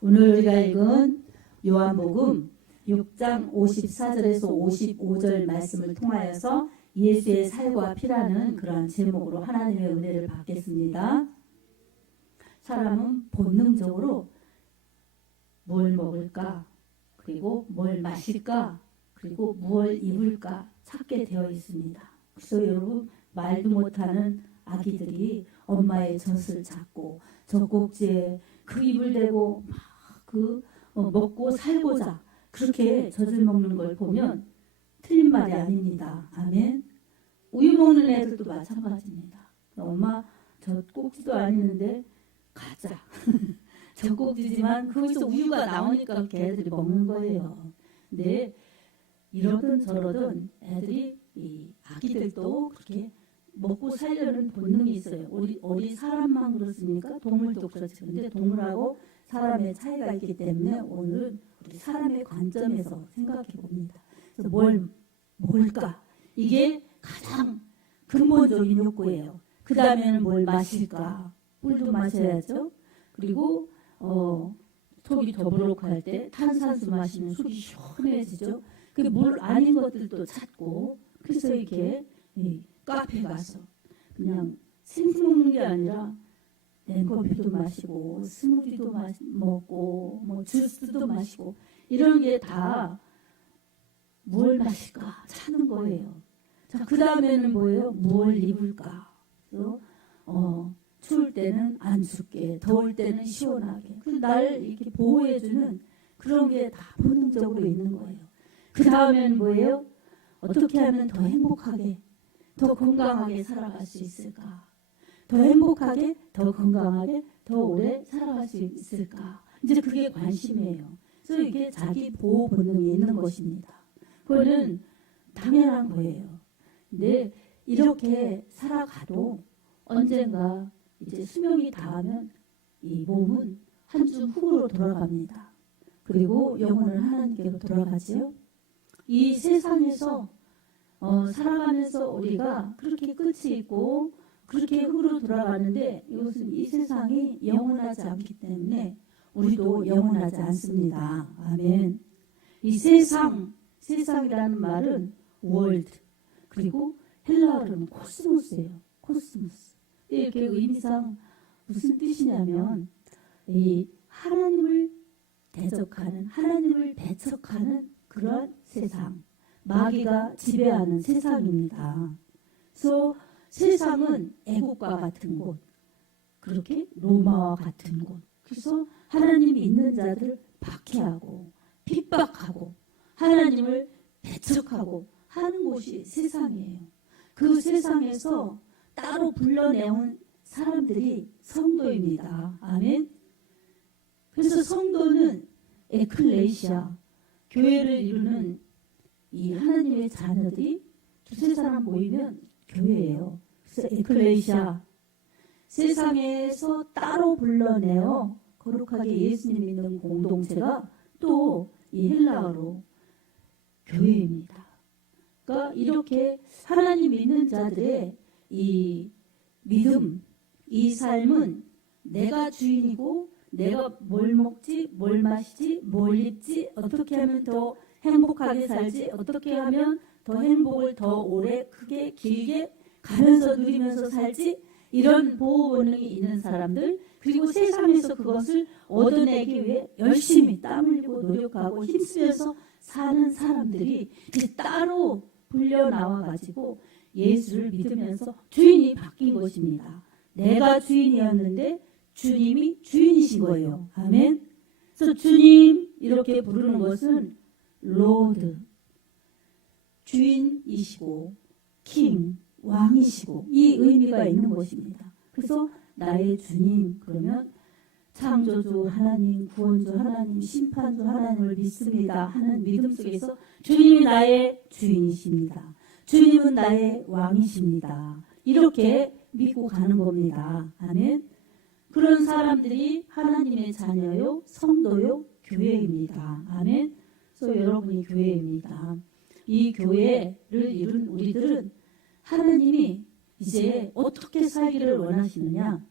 오늘 우리가 읽은 요한복음 6장 54절에서 55절 말씀을 통하여서 예수의 살과 피라는 그러한 제목으로 하나님의 은혜를 받겠습니다. 사람은 본능적으로 뭘 먹을까, 그리고 뭘 마실까, 그리고 뭘 입을까 찾게 되어 있습니다. 그래서 여러분, 말도 못하는 아기들이 엄마의 젖을 잡고 젖꼭지에 그 입을 대고 먹고 살고자 그렇게 젖을 먹는 걸 보면 틀린 말이 아닙니다. 아멘. 우유 먹는 애들도 마찬가지입니다. 엄마 젖꼭지도 아니는데 가자. 젖꼭지지만 거기서 우유가 나오니까 걔들이 먹는 거예요. 근데 이러든 저러든 애들이 이 아기들도 그렇게 먹고 살려는 본능이 있어요. 우리 사람만 그렇습니까? 동물도 그렇죠. 근데 동물하고 사람의 차이가 있기 때문에 오늘은 우리 사람의 관점에서 생각해 봅니다. 그래서 뭘까? 이게 가장 근본적인 욕구예요. 그 다음에는 뭘 마실까? 물도 마셔야죠. 그리고 속이 더부룩할 때 탄산수 마시면 속이 시원해지죠. 그 물 아닌 것들도 찾고, 그래서 이렇게 카페 가서 그냥 생수 먹는 게 아니라 냉커피도 마시고 스무디도 먹고 뭐 주스도 마시고 이런 게 다 뭘 마실까 찾는 거예요. 자, 그 다음에는 뭐예요? 뭘 입을까? 그래서 추울 때는 안 춥게, 더울 때는 시원하게. 그래서 날 이렇게 보호해주는 그런 게 다 본능적으로 있는 거예요. 그 다음에는 뭐예요? 어떻게 하면 더 행복하게, 더 건강하게 살아갈 수 있을까? 더 행복하게, 더 건강하게, 더 오래 살아갈 수 있을까? 이제 그게 관심이에요. 그래서 이게 자기 보호 본능이 있는 것입니다. 그거는 당연한 거예요. 근데 이렇게 살아가도 언젠가 이제 수명이 닿으면 이 몸은 한 줌 흙으로 돌아갑니다. 그리고 영혼은 하나님께로 돌아가지요. 이 세상에서 살아가면서 우리가 그렇게 끝이 있고 그렇게 흙으로 돌아가는데 이것은 이 세상이 영원하지 않기 때문에 우리도 영원하지 않습니다. 아멘. 이 세상이라는 말은 월드, 그리고 헬라어로는 코스모스예요. 코스모스. 이렇게 의미상 무슨 뜻이냐면 이 하나님을 대적하는, 하나님을 배척하는 그런 세상, 마귀가 지배하는 세상입니다. 그래서 세상은 애국과 같은 곳, 그렇게 로마와 같은 곳, 그래서 하나님이 있는 자들을 박해하고 핍박하고 하나님을 배척하고 하는 곳이 세상이에요. 그 세상에서 따로 불러내온 사람들이 성도입니다. 아멘. 그래서 성도는 에클레시아, 교회를 이루는 이 하나님의 자녀들이 두세 사람 모이면 교회예요. 그래서 에클레시아, 세상에서 따로 불러내어 거룩하게 예수님 믿는 공동체가 또 이 헬라어로 교회입니다. 그러니까 이렇게 하나님 믿는 자들의 이 믿음, 이 삶은 내가 주인이고 내가 뭘 먹지, 뭘 마시지, 뭘 입지, 어떻게 하면 더 행복하게 살지, 어떻게 하면 더 행복을 더 오래 크게 길게 가면서 누리면서 살지, 이런 보호 본능이 있는 사람들, 그리고 세상에서 그것을 얻어내기 위해 열심히 땀 흘리고 노력하고 힘쓰면서 사는 사람들이 이제 따로 불려 나와가지고 예수를 믿으면서 주인이 바뀐 것입니다. 내가 주인이었는데 주님이 주인이신 거예요. 아멘. 그래서 주님 이렇게 부르는 것은 로드, 주인이시고 킹, 왕이시고 이 의미가 있는 것입니다. 그래서 나의 주님, 그러면 창조주 하나님, 구원주 하나님, 심판주 하나님을 믿습니다 하는 믿음 속에서 주님이 나의 주인이십니다. 주님은 나의 왕이십니다. 이렇게 믿고 가는 겁니다. 아멘. 그런 사람들이 하나님의 자녀요, 성도요, 교회입니다. 아멘. 그래서 여러분이 교회입니다. 이 교회를 이룬 우리들은 하나님이 이제 어떻게 살기를 원하시느냐?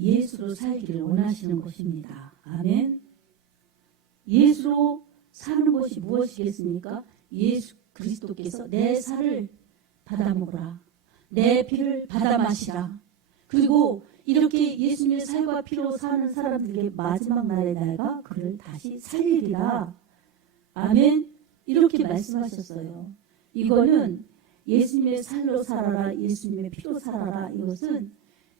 예수로 살기를 원하시는 것입니다. 아멘. 예수로 사는 것이 무엇이겠습니까? 예수 그리스도께서 내 살을 받아 먹으라, 내 피를 받아 마시라. 그리고 이렇게 예수님의 살과 피로 사는 사람들에게 마지막 날에 내가 그를 다시 살리리라. 아멘. 이렇게 말씀하셨어요. 이거는 예수님의 살로 살아라, 예수님의 피로 살아라. 이것은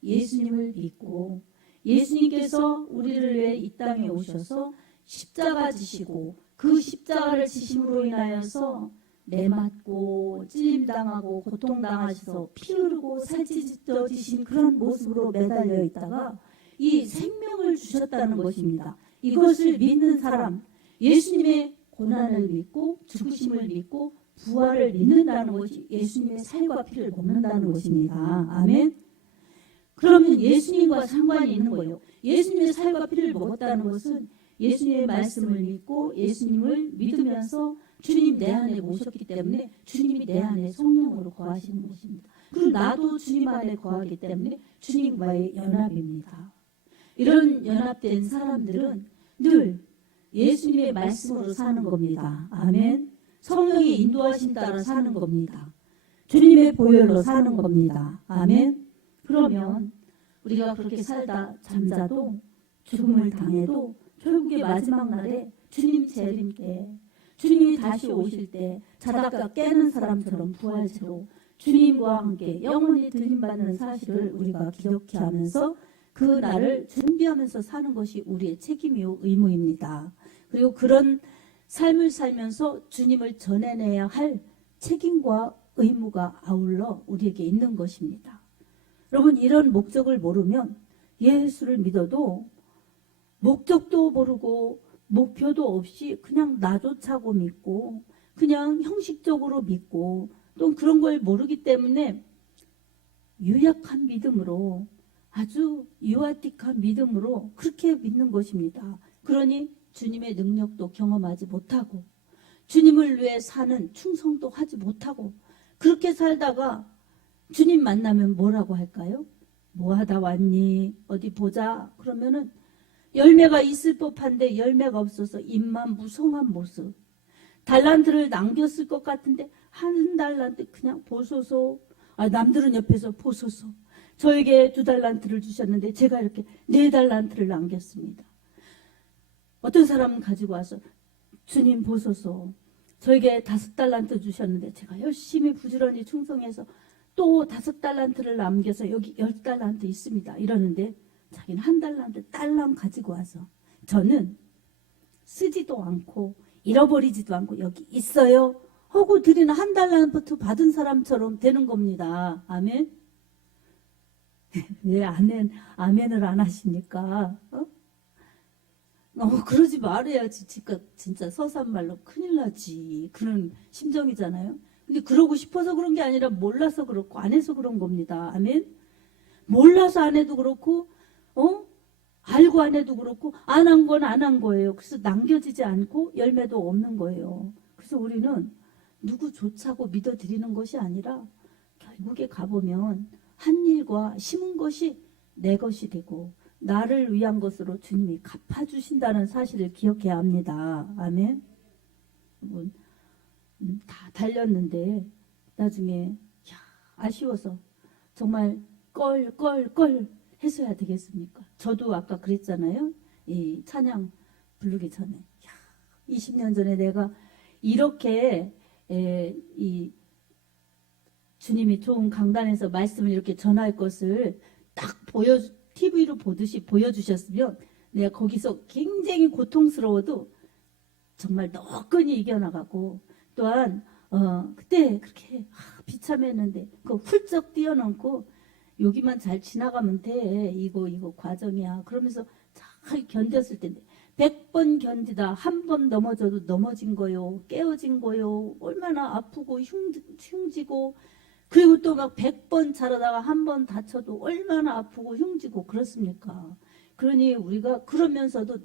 예수님을 믿고 예수님께서 우리를 위해 이 땅에 오셔서 십자가 지시고 그 십자가를 지심으로 인하여서 매맞고 찔림당하고 고통당하셔서 피 흐르고 살찌져지신 그런 모습으로 매달려 있다가 이 생명을 주셨다는 것입니다. 이것을 믿는 사람, 예수님의 고난을 믿고 죽으심을 믿고 부활을 믿는다는 것이 예수님의 살과 피를 먹는다는 것입니다. 아멘. 그러면 예수님과 상관이 있는 거예요. 예수님의 살과 피를 먹었다는 것은 예수님의 말씀을 믿고 예수님을 믿으면서 주님 내 안에 모셨기 때문에 주님이 내 안에 성령으로 거하시는 것입니다. 그리고 나도 주님 안에 거하기 때문에 주님과의 연합입니다. 이런 연합된 사람들은 늘 예수님의 말씀으로 사는 겁니다. 아멘. 성령의 인도하심 따라 사는 겁니다. 주님의 보혈로 사는 겁니다. 아멘. 그러면 우리가 그렇게 살다 잠자도 죽음을 당해도 결국에 마지막 날에 주님 재림 때 주님이 다시 오실 때 자다가 깨는 사람처럼 부활체로 주님과 함께 영원히 들림받는 사실을 우리가 기억해 하면서 그 날을 준비하면서 사는 것이 우리의 책임이요 의무입니다. 그리고 그런 삶을 살면서 주님을 전해내야 할 책임과 의무가 아울러 우리에게 있는 것입니다. 여러분, 이런 목적을 모르면 예수를 믿어도 목적도 모르고 목표도 없이 그냥 나조차고 믿고 그냥 형식적으로 믿고 또 그런 걸 모르기 때문에 유약한 믿음으로 아주 유아틱한 믿음으로 그렇게 믿는 것입니다. 그러니 주님의 능력도 경험하지 못하고 주님을 위해 사는 충성도 하지 못하고 그렇게 살다가 주님 만나면 뭐라고 할까요? 뭐 하다 왔니? 어디 보자. 그러면은 열매가 있을 법한데 열매가 없어서 입만 무성한 모습. 달란트를 남겼을 것 같은데 한 달란트 그냥 보소서. 남들은 옆에서 보소서. 저에게 2달란트를 주셨는데 제가 이렇게 4달란트를 남겼습니다. 어떤 사람은 가지고 와서 주님 보소서. 저에게 5달란트 주셨는데 제가 열심히 부지런히 충성해서 또 5달란트를 남겨서 여기 10달란트 있습니다. 이러는데 자기는 1달란트 딸랑 가지고 와서 저는 쓰지도 않고 잃어버리지도 않고 여기 있어요 하고 드리는 1달란트 받은 사람처럼 되는 겁니다. 아멘. 왜 아멘을 안 하십니까? 그러지 말아야지. 진짜 서산말로 큰일 나지. 그런 심정이잖아요. 근데 그러고 싶어서 그런 게 아니라 몰라서 그렇고 안 해서 그런 겁니다. 아멘. 몰라서 안 해도 그렇고 알고 안 해도 그렇고 안 한 건 안 한 거예요. 그래서 남겨지지 않고 열매도 없는 거예요. 그래서 우리는 누구 조차고 믿어드리는 것이 아니라 결국에 가보면 한 일과 심은 것이 내 것이 되고 나를 위한 것으로 주님이 갚아주신다는 사실을 기억해야 합니다. 아멘. 여러분, 다 달렸는데 나중에 아쉬워서 정말 껄 했어야 되겠습니까? 저도 아까 그랬잖아요. 이 찬양 부르기 전에 20년 전에 내가 이렇게 이 주님이 좋은 강단에서 말씀을 이렇게 전할 것을 딱 TV로 보듯이 보여주셨으면 내가 거기서 굉장히 고통스러워도 정말 너끈히 이겨나가고 또한 그때 그렇게 비참했는데 그거 훌쩍 뛰어넘고 여기만 잘 지나가면 돼. 이거 과정이야. 그러면서 잘 견뎠을 텐데 100번 견디다 한 번 넘어져도 넘어진 거요. 깨어진 거요. 얼마나 아프고 흉지고 그리고 또 막 100번 자라다가 한 번 다쳐도 얼마나 아프고 흉지고 그렇습니까? 그러니 우리가 그러면서도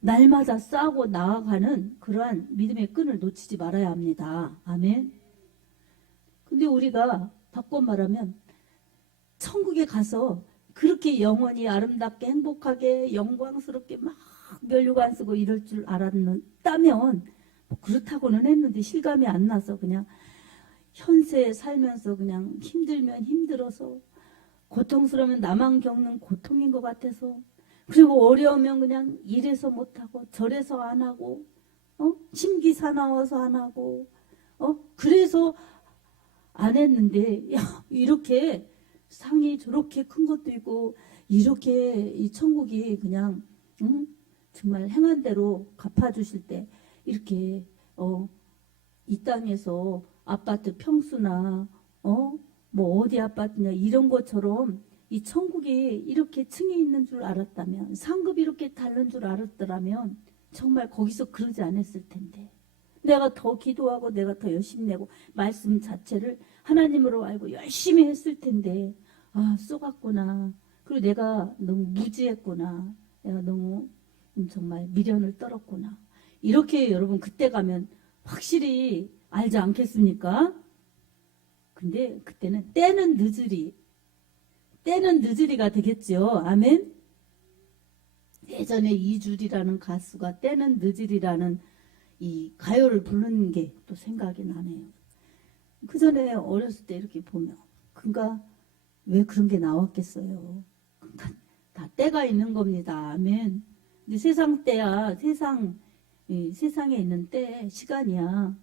날마다 싸고 나아가는 그러한 믿음의 끈을 놓치지 말아야 합니다. 아멘. 근데 우리가 바꿔 말하면 천국에 가서 그 그렇게 영원히 아름답게 행복하게 영광스럽게 막 면류관 쓰고 이럴 줄 알았다면 뭐 그렇다고는 했는데 실감이 안 나서 그냥 현세에 살면서 그냥 힘들면 힘들어서 고통스러우면 나만 겪는 고통인 것 같아서 그리고 어려우면 그냥 이래서 못하고 저래서 안 하고 심기 사나워서 안 하고 그래서 안 했는데 야 이렇게 상이 저렇게 큰 것도 있고 이렇게 이 천국이 그냥 정말 행한 대로 갚아주실 때 이렇게 이 땅에서 아파트 평수나 뭐 어디 아파트냐 이런 것처럼 이 천국이 이렇게 층이 있는 줄 알았다면 상급이 이렇게 다른 줄 알았더라면 정말 거기서 그러지 않았을 텐데 내가 더 기도하고 내가 더 열심히 내고 말씀 자체를 하나님으로 알고 열심히 했을 텐데 아 쏘갔구나. 그리고 내가 너무 무지했구나. 내가 너무 정말 미련을 떨었구나. 이렇게 여러분 그때 가면 확실히 알지 않겠습니까? 근데 그때는 때는 늦으리가 되겠죠. 아멘. 예전에 이주리라는 가수가 때는 늦으리라는 이 가요를 부르는 게 또 생각이 나네요. 그 전에 어렸을 때 이렇게 보면 그러니까 왜 그런 게 나왔겠어요. 다 때가 있는 겁니다. 아멘. 근데 세상 때야 세상에 있는 때 시간이야.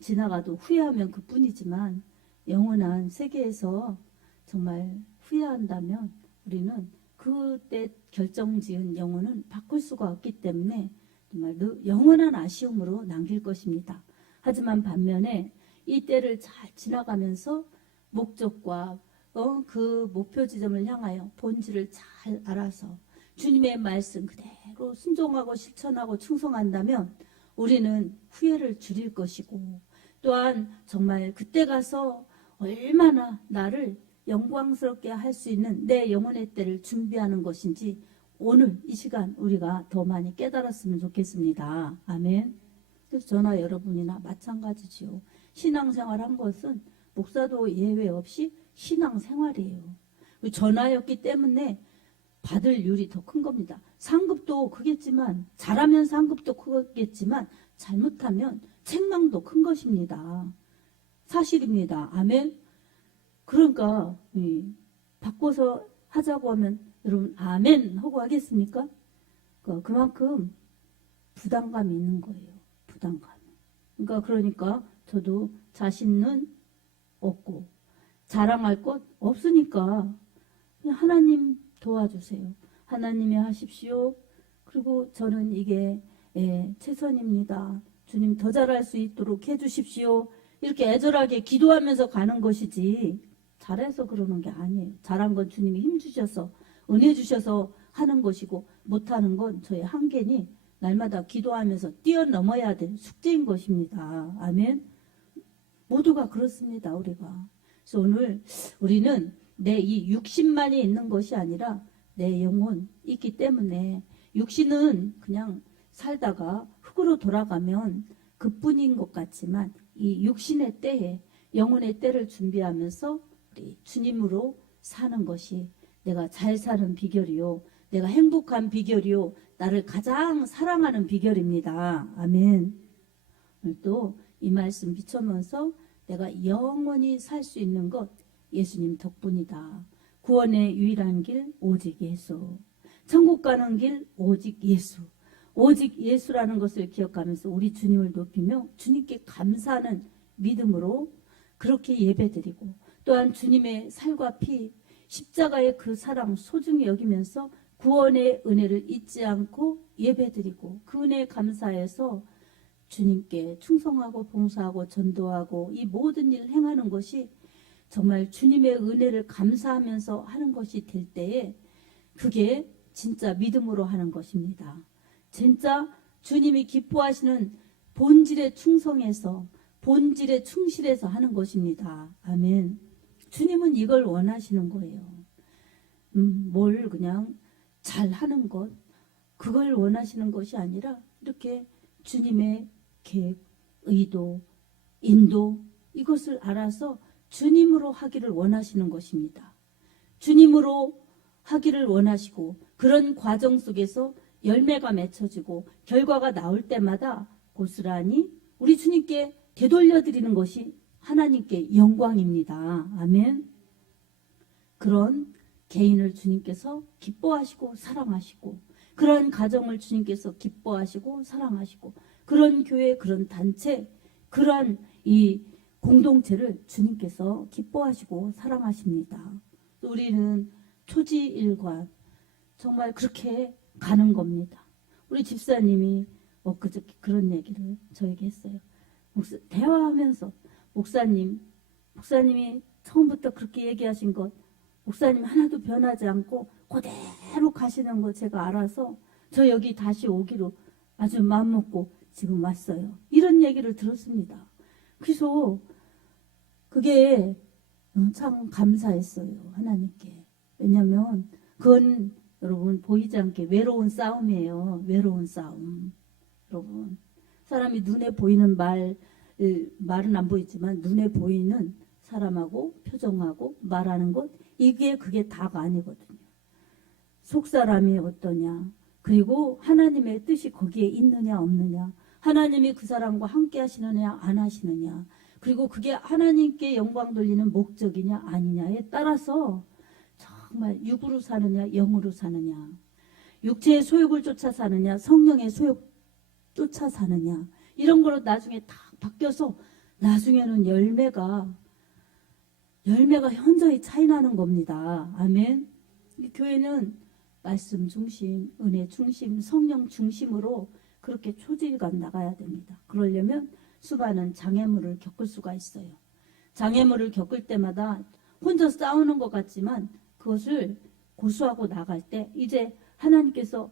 지나가도 후회하면 그뿐이지만 영원한 세계에서 정말 후회한다면 우리는 그때 결정지은 영혼은 바꿀 수가 없기 때문에 정말 영원한 아쉬움으로 남길 것입니다. 하지만 반면에 이 때를 잘 지나가면서 목적과 그 목표 지점을 향하여 본질을 잘 알아서 주님의 말씀 그대로 순종하고 실천하고 충성한다면 우리는 후회를 줄일 것이고 또한 정말 그때 가서 얼마나 나를 영광스럽게 할 수 있는 내 영혼의 때를 준비하는 것인지 오늘 이 시간 우리가 더 많이 깨달았으면 좋겠습니다. 아멘. 그래서 저나 여러분이나 마찬가지지요. 신앙생활 한 것은 목사도 예외 없이 신앙생활이에요. 전하였기 때문에 받을 율이 더 큰 겁니다. 상급도 크겠지만 잘하면 상급도 크겠지만 잘못하면 책망도 큰 것입니다. 사실입니다. 아멘. 그러니까 바꿔서 하자고 하면 여러분 아멘 하고 하겠습니까? 그만큼 부담감이 있는 거예요. 부담감. 그러니까 저도 자신은 없고 자랑할 것 없으니까 그냥 하나님 도와주세요. 하나님이 하십시오. 그리고 저는 이게 최선입니다. 주님 더 잘할 수 있도록 해주십시오. 이렇게 애절하게 기도하면서 가는 것이지 잘해서 그러는 게 아니에요. 잘한 건 주님이 힘주셔서 은혜 주셔서 하는 것이고 못하는 건 저의 한계니 날마다 기도하면서 뛰어넘어야 될 숙제인 것입니다. 아멘. 모두가 그렇습니다. 우리가. 그래서 오늘 우리는 내 이 육신만이 있는 것이 아니라 내 영혼 있기 때문에 육신은 그냥 살다가 흙으로 돌아가면 그뿐인 것 같지만 이 육신의 때에 영혼의 때를 준비하면서 우리 주님으로 사는 것이 내가 잘 사는 비결이요. 내가 행복한 비결이요. 나를 가장 사랑하는 비결입니다. 아멘. 오늘 또 이 말씀 비춰면서 내가 영원히 살 수 있는 것 예수님 덕분이다. 구원의 유일한 길 오직 예수. 천국 가는 길 오직 예수. 오직 예수라는 것을 기억하면서 우리 주님을 높이며 주님께 감사하는 믿음으로 그렇게 예배드리고 또한 주님의 살과 피 십자가의 그 사랑 소중히 여기면서 구원의 은혜를 잊지 않고 예배드리고 그 은혜에 감사해서 주님께 충성하고 봉사하고 전도하고 이 모든 일을 행하는 것이 정말 주님의 은혜를 감사하면서 하는 것이 될 때에 그게 진짜 믿음으로 하는 것입니다. 진짜 주님이 기뻐하시는 본질에 충성해서 본질에 충실해서 하는 것입니다. 아멘. 주님은 이걸 원하시는 거예요. 뭘 그냥 잘하는 것 그걸 원하시는 것이 아니라 이렇게 주님의 계획, 의도, 인도 이것을 알아서 주님으로 하기를 원하시는 것입니다. 주님으로 하기를 원하시고 그런 과정 속에서 열매가 맺혀지고 결과가 나올 때마다 고스란히 우리 주님께 되돌려드리는 것이 하나님께 영광입니다. 아멘. 그런 개인을 주님께서 기뻐하시고 사랑하시고 그런 가정을 주님께서 기뻐하시고 사랑하시고 그런 교회, 그런 단체, 그러한 이 공동체를 주님께서 기뻐하시고 사랑하십니다. 우리는 초지일관 정말 그렇게 가는 겁니다. 우리 집사님이 엊그저께 그런 얘기를 저에게 했어요. 대화하면서 목사님이 처음부터 그렇게 얘기하신 것 목사님 하나도 변하지 않고 그대로 가시는 거 제가 알아서 저 여기 다시 오기로 아주 마음먹고 지금 왔어요. 이런 얘기를 들었습니다. 그래서 그게 참 감사했어요. 하나님께. 왜냐하면 그건 여러분 보이지 않게 외로운 싸움이에요. 외로운 싸움. 여러분 사람이 눈에 보이는 말은 안 보이지만 눈에 보이는 사람하고 표정하고 말하는 것 그게 다가 아니거든요. 속사람이 어떠냐 그리고 하나님의 뜻이 거기에 있느냐 없느냐 하나님이 그 사람과 함께 하시느냐 안 하시느냐 그리고 그게 하나님께 영광 돌리는 목적이냐 아니냐에 따라서 정말 육으로 사느냐 영으로 사느냐 육체의 소욕을 쫓아 사느냐 성령의 소욕 쫓아 사느냐 이런 거로 나중에 다 바뀌어서 나중에는 열매가 현저히 차이 나는 겁니다. 아멘. 교회는 말씀 중심, 은혜 중심, 성령 중심으로 그렇게 초지일관 나가야 됩니다. 그러려면 수많은 장애물을 겪을 수가 있어요. 장애물을 겪을 때마다 혼자 싸우는 것 같지만 그것을 고수하고 나갈 때 이제 하나님께서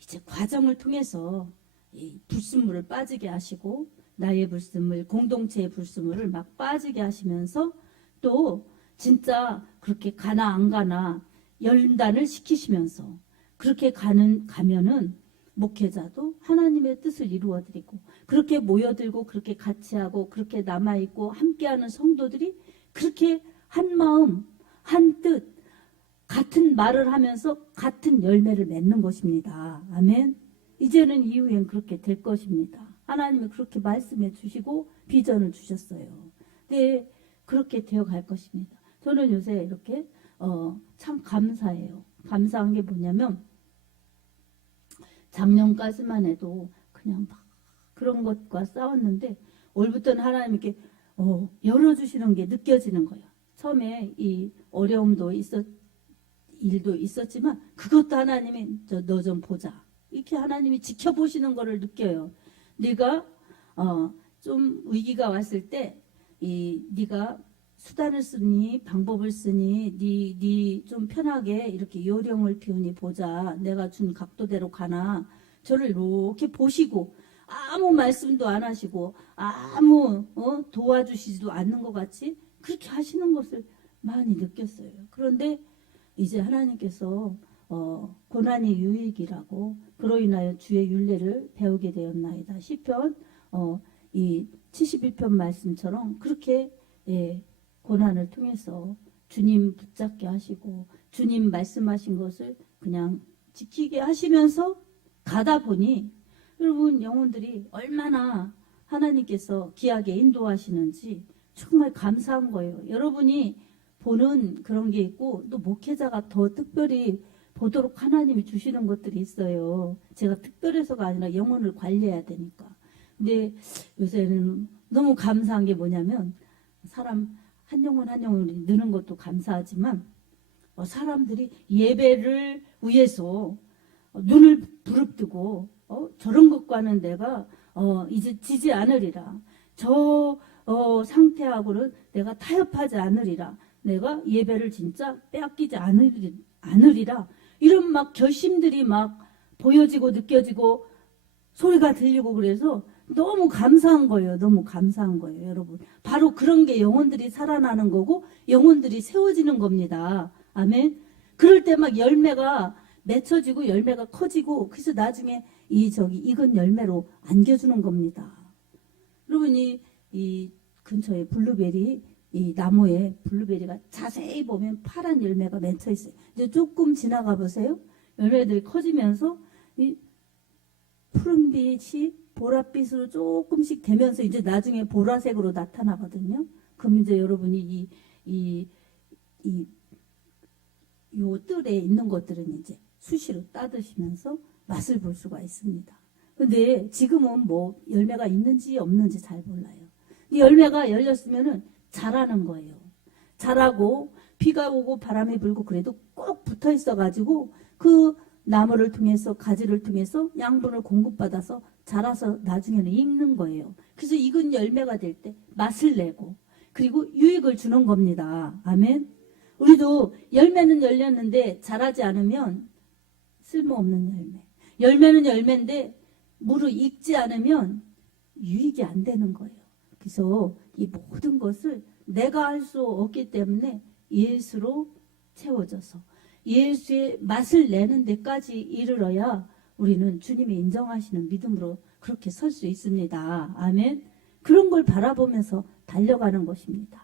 이제 과정을 통해서 이 불순물을 빠지게 하시고 나의 불순물, 공동체의 불순물을 막 빠지게 하시면서 또 진짜 그렇게 가나 안 가나 연단을 시키시면서 그렇게 가면은 목회자도 하나님의 뜻을 이루어드리고 그렇게 모여들고 그렇게 같이 하고 그렇게 남아있고 함께하는 성도들이 그렇게 한 마음 한 뜻 같은 말을 하면서 같은 열매를 맺는 것입니다. 아멘. 이제는 이후엔 그렇게 될 것입니다. 하나님이 그렇게 말씀해 주시고 비전을 주셨어요. 네, 그렇게 되어갈 것입니다. 저는 요새 이렇게 참 감사해요. 감사한 게 뭐냐면 작년까지만 해도 그냥 막 그런 것과 싸웠는데 올부터는 하나님께 열어주시는 게 느껴지는 거예요. 처음에 이 어려움도 일도 있었지만 그것도 하나님이 너 좀 보자. 이렇게 하나님이 지켜보시는 거를 느껴요. 네가 좀 위기가 왔을 때 네가 수단을 쓰니 방법을 쓰니 네 좀 편하게 이렇게 요령을 피우니 보자. 내가 준 각도대로 가나. 저를 이렇게 보시고 아무 말씀도 안 하시고 아무 도와주시지도 않는 것 같이 그렇게 하시는 것을 많이 느꼈어요. 그런데 이제 하나님께서 고난이 유익이라고 그로 인하여 주의 율례를 배우게 되었나이다. 시편 이 71편 말씀처럼 그렇게 고난을 통해서 주님 붙잡게 하시고 주님 말씀하신 것을 그냥 지키게 하시면서 가다 보니 여러분 영혼들이 얼마나 하나님께서 귀하게 인도하시는지 정말 감사한 거예요. 여러분이 보는 그런 게 있고 또 목회자가 더 특별히 보도록 하나님이 주시는 것들이 있어요. 제가 특별해서가 아니라 영혼을 관리해야 되니까. 근데 요새는 너무 감사한 게 뭐냐면 사람 한 영혼 한 영혼이 느는 것도 감사하지만 사람들이 예배를 위해서 눈을 부릅뜨고 저런 것과는 내가 이제 지지 않으리라. 저 상태하고는 내가 타협하지 않으리라. 내가 예배를 진짜 빼앗기지 않으리라. 이런 막 결심들이 막 보여지고 느껴지고 소리가 들리고 그래서 너무 감사한 거예요. 너무 감사한 거예요, 여러분. 바로 그런 게 영혼들이 살아나는 거고 영혼들이 세워지는 겁니다. 아멘. 그럴 때 막 열매가 맺혀지고 열매가 커지고 그래서 나중에 익은 열매로 안겨주는 겁니다. 여러분이 이 근처에 블루베리 이 나무에 블루베리가 자세히 보면 파란 열매가 맺혀 있어요. 이제 조금 지나가 보세요. 열매들이 커지면서 이 푸른빛이 보랏빛으로 조금씩 되면서 이제 나중에 보라색으로 나타나거든요. 그럼 이제 여러분이 요 뜰에 있는 것들은 이제 수시로 따드시면서 맛을 볼 수가 있습니다. 근데 지금은 뭐 열매가 있는지 없는지 잘 몰라요. 이 열매가 열렸으면은 자라는 거예요. 자라고 비가 오고 바람이 불고 그래도 꼭 붙어 있어가지고 그 나무를 통해서 가지를 통해서 양분을 공급받아서 자라서 나중에는 익는 거예요. 그래서 익은 열매가 될 때 맛을 내고 그리고 유익을 주는 겁니다. 아멘. 우리도 열매는 열렸는데 자라지 않으면 쓸모없는 열매. 열매는 열매인데 무릇 익지 않으면 유익이 안 되는 거예요. 그래서 이 모든 것을 내가 할 수 없기 때문에 예수로 채워져서 예수의 맛을 내는 데까지 이르러야 우리는 주님이 인정하시는 믿음으로 그렇게 설 수 있습니다. 아멘. 그런 걸 바라보면서 달려가는 것입니다.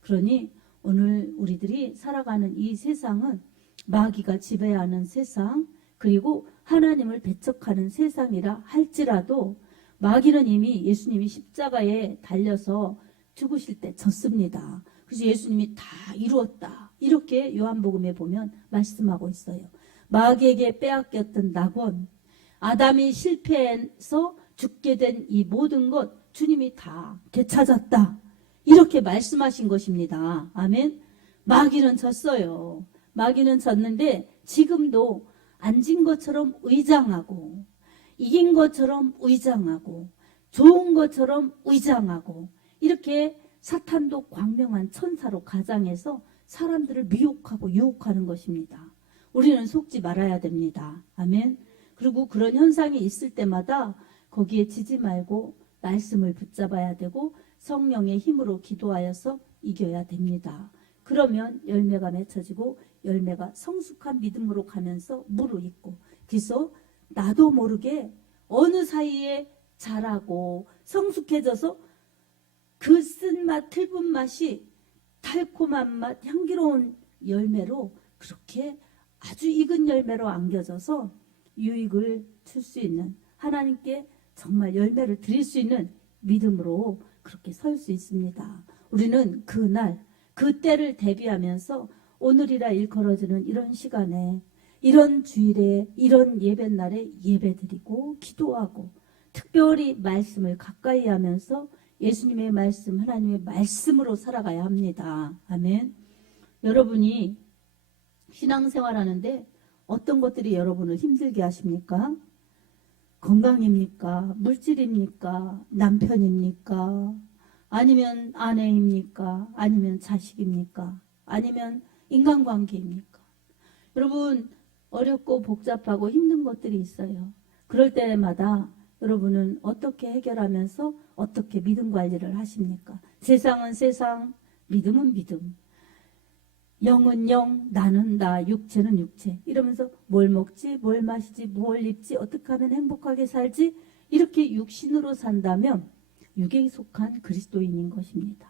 그러니 오늘 우리들이 살아가는 이 세상은 마귀가 지배하는 세상, 그리고 하나님을 배척하는 세상이라 할지라도 마귀는 이미 예수님이 십자가에 달려서 죽으실 때 졌습니다. 그래서 예수님이 다 이루었다. 이렇게 요한복음에 보면 말씀하고 있어요. 마귀에게 빼앗겼던 낙원, 아담이 실패해서 죽게 된 이 모든 것 주님이 다 되찾았다. 이렇게 말씀하신 것입니다. 아멘. 마귀는 졌어요. 마귀는 졌는데 지금도 앉은 것처럼 의장하고 이긴 것처럼 의장하고 좋은 것처럼 의장하고 이렇게 사탄도 광명한 천사로 가장해서 사람들을 미혹하고 유혹하는 것입니다. 우리는 속지 말아야 됩니다. 아멘. 그리고 그런 현상이 있을 때마다 거기에 지지 말고 말씀을 붙잡아야 되고 성령의 힘으로 기도하여서 이겨야 됩니다. 그러면 열매가 맺혀지고 열매가 성숙한 믿음으로 가면서 무르익고 그래서 나도 모르게 어느 사이에 자라고 성숙해져서 그 쓴맛, 틀분 맛이 달콤한 맛, 향기로운 열매로 그렇게 아주 익은 열매로 안겨져서 유익을 줄 수 있는 하나님께 정말 열매를 드릴 수 있는 믿음으로 그렇게 설 수 있습니다. 우리는 그날, 그 때를 대비하면서 오늘이라 일컬어지는 이런 시간에 이런 주일에 이런 예배날에 예배드리고 기도하고 특별히 말씀을 가까이 하면서 예수님의 말씀, 하나님의 말씀으로 살아가야 합니다. 아멘. 여러분이 신앙생활하는데 어떤 것들이 여러분을 힘들게 하십니까? 건강입니까? 물질입니까? 남편입니까? 아니면 아내입니까? 아니면 자식입니까? 아니면 인간관계입니까? 여러분 어렵고 복잡하고 힘든 것들이 있어요. 그럴 때마다 여러분은 어떻게 해결하면서 어떻게 믿음 관리를 하십니까? 세상은 세상, 믿음은 믿음. 영은 영, 나는 나, 육체는 육체. 이러면서 뭘 먹지, 뭘 마시지, 뭘 입지, 어떻게 하면 행복하게 살지 이렇게 육신으로 산다면 육에 속한 그리스도인인 것입니다.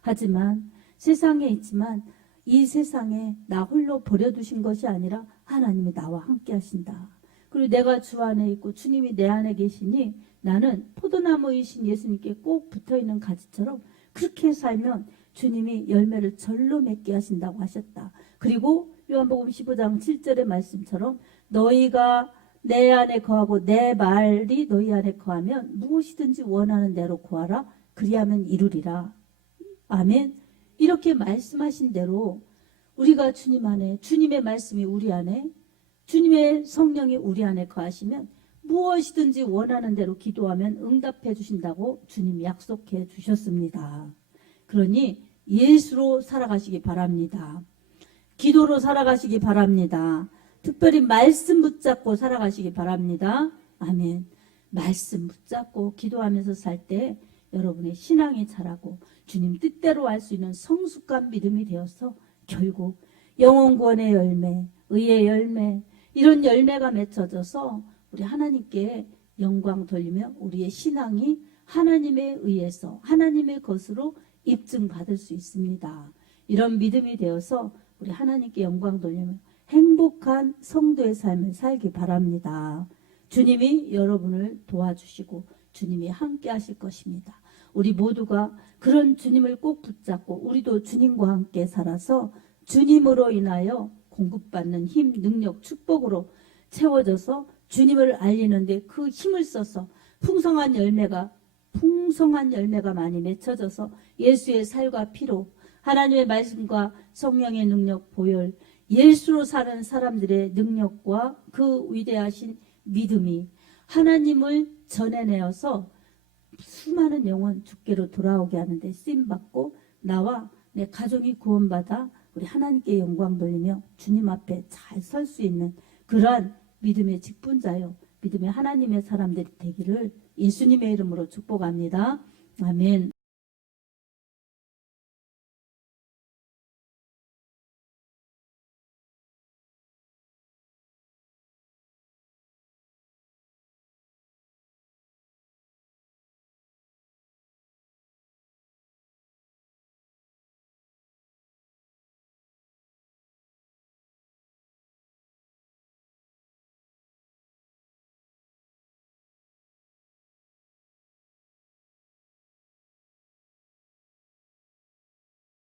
하지만 세상에 있지만 이 세상에 나 홀로 버려두신 것이 아니라 하나님이 나와 함께 하신다. 그리고 내가 주 안에 있고 주님이 내 안에 계시니 나는 포도나무이신 예수님께 꼭 붙어있는 가지처럼 그렇게 살면 주님이 열매를 절로 맺게 하신다고 하셨다. 그리고 요한복음 15장 7절의 말씀처럼 너희가 내 안에 거하고 내 말이 너희 안에 거하면 무엇이든지 원하는 대로 구하라. 그리하면 이루리라. 아멘. 이렇게 말씀하신 대로 우리가 주님 안에, 주님의 말씀이 우리 안에, 주님의 성령이 우리 안에 거하시면 무엇이든지 원하는 대로 기도하면 응답해 주신다고 주님이 약속해 주셨습니다. 그러니 예수로 살아가시기 바랍니다. 기도로 살아가시기 바랍니다. 특별히 말씀 붙잡고 살아가시기 바랍니다. 아멘. 말씀 붙잡고 기도하면서 살 때 여러분의 신앙이 자라고 주님 뜻대로 할 수 있는 성숙한 믿음이 되어서 결국 영혼 구원의 열매, 의의 열매, 이런 열매가 맺혀져서 우리 하나님께 영광 돌리며 우리의 신앙이 하나님에 의해서 하나님의 것으로 입증받을 수 있습니다. 이런 믿음이 되어서 우리 하나님께 영광 돌리며 행복한 성도의 삶을 살기 바랍니다. 주님이 여러분을 도와주시고 주님이 함께 하실 것입니다. 우리 모두가 그런 주님을 꼭 붙잡고 우리도 주님과 함께 살아서 주님으로 인하여 공급받는 힘, 능력, 축복으로 채워져서 주님을 알리는데 그 힘을 써서 풍성한 열매가 많이 맺혀져서 예수의 살과 피로 하나님의 말씀과 성령의 능력 보혈, 예수로 사는 사람들의 능력과 그 위대하신 믿음이 하나님을 전해내어서 수많은 영혼 주께로 돌아오게 하는데 쓰임받고 나와 내 가족이 구원받아 우리 하나님께 영광 돌리며 주님 앞에 잘 설 수 있는 그러한 믿음의 직분자요, 믿음의 하나님의 사람들이 되기를 예수님의 이름으로 축복합니다. 아멘.